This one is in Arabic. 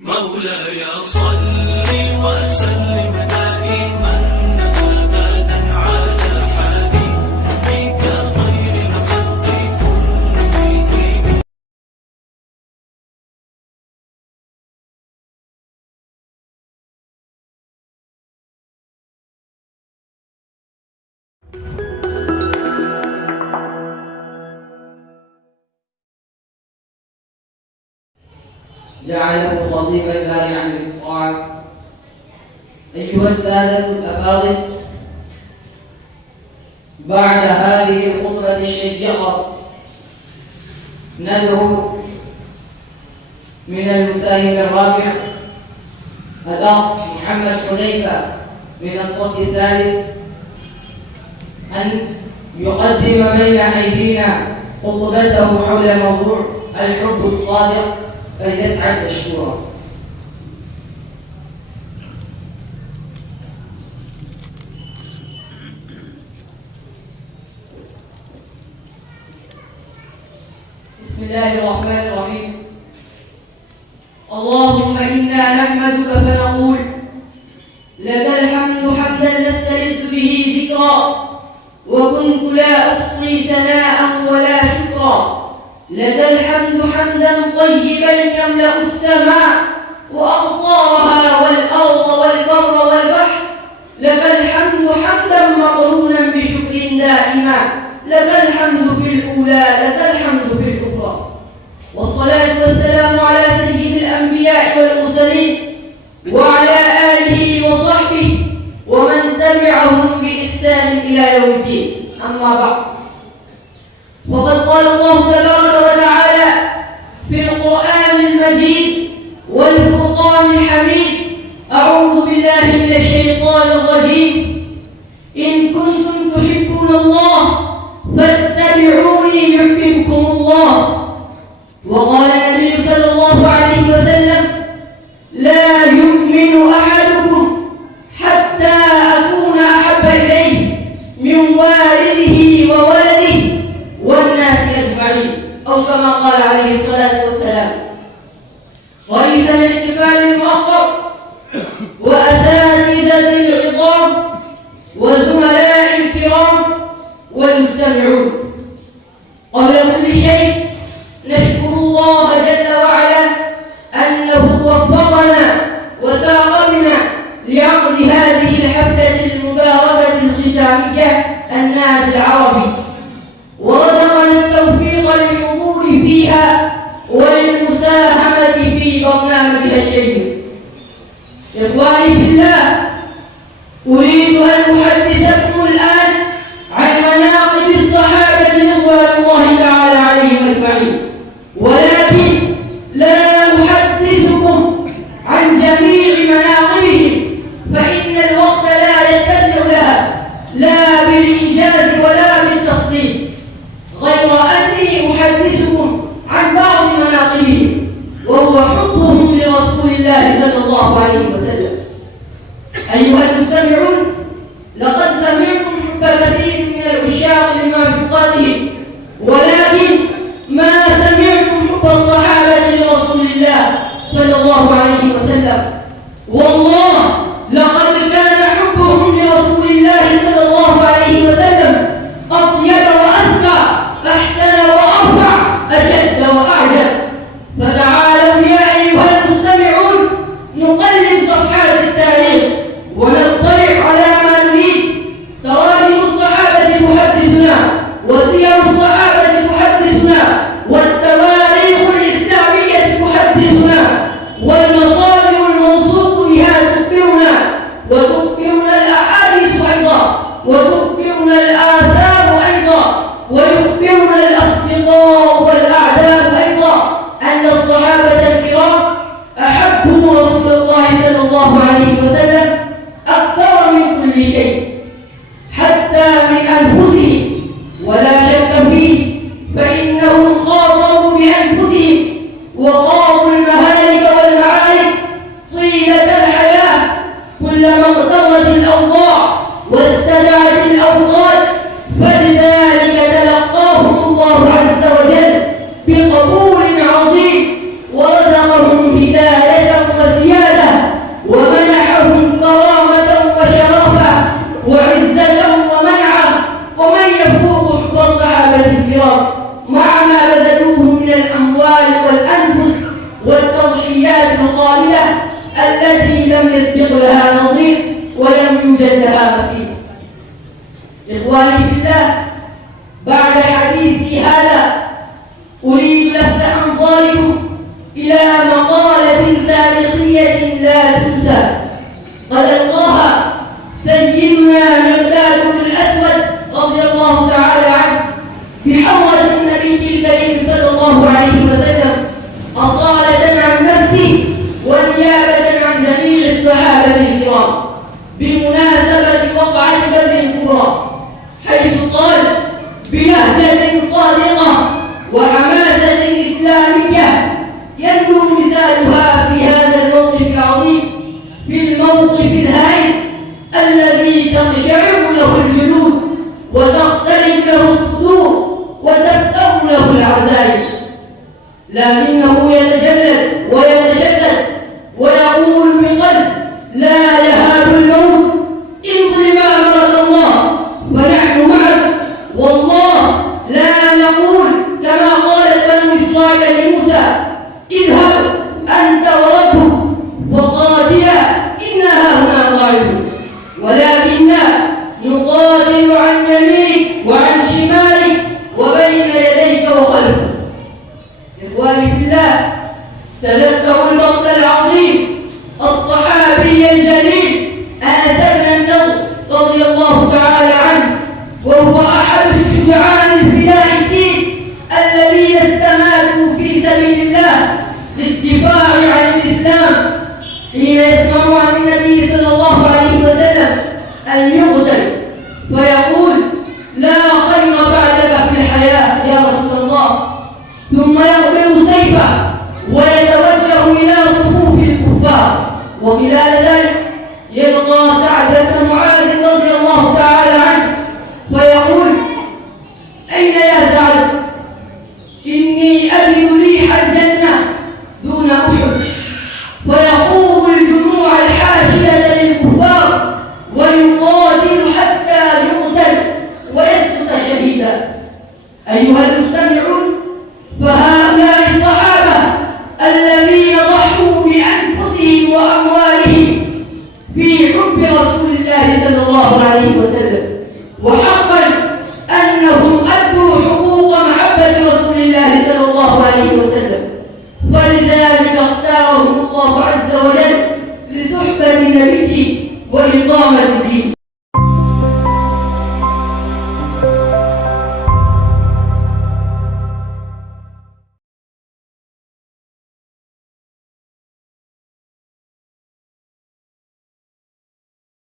مولاي صل وسلم دائما ابدا على حبيبك خير الخلق كلهم. جعله خطيبا بارعا بالاستطاعة. أيها السادة الأفاضل، بعد هذه الخطبة الشيقة ندعو من المساهم الرابع الأخ محمد حذيفة من الصف الثالث أن يقدم بين أيدينا خطبته حول موضوع الحب الصادق، فليسعد مشكورا. بسم الله الرحمن الرحيم. اللهم إنا نحمدك فنقول لك الحمد حمدا نستلذ به ذكرا، وكنت لا أحصي ثناء ولا شكرا. لك الحمد حمدا طيبا يملأ السماء وأمطارها والأرض والبر والبحر. لك الحمد حمدا مقرونا بشكر دائما. لك الحمد في الأولى، لك الحمد في الأخرى. والصلاة والسلام على سيد الأنبياء والمرسلين وعلى آله وصحبه ومن تبعهم بإحسان إلى يوم الدين. أما بعد، وقد قال الله تبارك وتعالى في القرآن المجيد والفرقان الحميد: أعوذ بالله من الشيطان الرجيم، إن كنتم تحبون الله فاتبعوني يحببكم الله. وقال النبي صلى الله عليه وسلم: لا يؤمن أحدكم حتى أكون أحب إليه من والده وولده والناس أجمعين، أو كما قال عليه الصلاة والسلام. رئيس الاحتفال المؤخر وأساتذة العظام وزملاء الكرام والمستمعون، قبل كل شيء نشكر الله جل وعلا أنه وفقنا وساقنا لعقد هذه الحفلة المباركة الختامية النادي العربي، ورزقنا التوفيق للحضور فيها وللمساهمة في برنامجها الشريف. إخواني في الله، أريد أن أحدثكم الآن عن مناقب الصحابة رضوان الله تعالى عليهم أجمعين، ولكن لا أحدثكم عن جميع مناقبهم فإن الوقت لا يتسع لها، لا بالإنجاز ولا بالتفصيل، غير أني أحدثكم عن بعض مناقبهم، وهو حبهم لرسول الله صلى الله عليه وسلم. أيها المستمعون، لقد سمعتم حب كثير من العشاق لمعشوقاتهم، ولكن ما سمعتم حب الصحابة لرسول الله صلى الله عليه وسلم. والله لقد كان حبهم لرسول الله صلى الله عليه وسلم أطيب وأزكى، أحسن وأرفع، أشد وأعجب. فتعالوا يا أيها المستمعون نقلب صفحات التاريخ ونطلع على ما نريد. تراجم الصحابة تحدثنا، وسير الصحابة تحدثنا، والتواريخ الإسلامية تحدثنا، والمصادر الموثوق بها تخبرنا، وتخبرنا الأحاديث أيضا، وتخبرنا الآثار أيضا، ويخبرنا الأصدقاء والأعداء أيضا أن الصحابة الكرام أحبوا رسول الله صلى الله عليه وسلم أكثر من كل شيء، حتى من أنفسهم، ولا شك فيه، فإنهم خاطروا بأنفسهم وخاضوا المهالك والمعارك طيلة الحياة، كلما اقتضت الأوضاع واستدعت الأوقات، فلذلك تلقاهم الله عز وجل بقبول عظيم ورزقهم هداية البقيات الخالدة التي لم يسبق لها نظير ولم يوجد لها مثيل. إخواني في الله، بعد حديثي هذا أريد لفت أنظاركم إلى مقالة تاريخية لا تنسى قد ألقاها سيدنا مقداد بن الأسود رضي الله تعالى عنه في حوض النبي الكريم صلى الله عليه وسلم، أصالة عن نفسه ونيابة عن جميع الصحابة الكرام، بمناسبة وقعة بدر الكبرى، حيث قال بلهجة صادقة وحماسة إسلامية يبدو مثالها في هذا الموقف العظيم، في الموقف الهائل الذي تقشعر له الجلود وتختلف له الصدور وتفتر له العزائم، لكنه يتجلد ويتشدد ويقول بقلب لا يهاب الموت، امض ما أمرك الله فنحن معك، والله لا نقول كما قالت بنو إسرائيل لموسى اذهب أنت وربك وقاتلا إنها هنا قاعدون، ولكن نقاتل عن يمينك وعن شمالك وبين يديك وخلفك. إخواني في الله، تذكروا البطل العظيم الصحابي الجليل أنس بن النضر رضي الله تعالى عنه، وهو أحد شجعان الفدائيين الذين استماتوا في سبيل الله للدفاع عن الإسلام، حين يسمع عن النبي صلى الله عليه وسلم أن يقتل فيقول لا خير بعدك في الحياة يا رسول الله، ثم يقبل سيفه ويتوجه إلى صفوف الكفار، وخلال ذلك يلقى سعد بن معاذ رضي الله تعالى عنه فيقول أين يا سعد؟ إني أجد ريح الجنة دون أحد. فيخوض الجموع الحاشدة للكفار ويقاتل حتى يقتل ويسقط شهيدا. أيها المستمعون، فهؤلاء الصحابة الذين ضحوا بأنفسهم وأموالهم في حب رسول الله صلى الله عليه وسلم، وحقا أنهم أدوا حقوق محبة رسول الله صلى الله عليه وسلم، فلذلك اختارهم الله عز وجل لصحبة نبيه وإقامة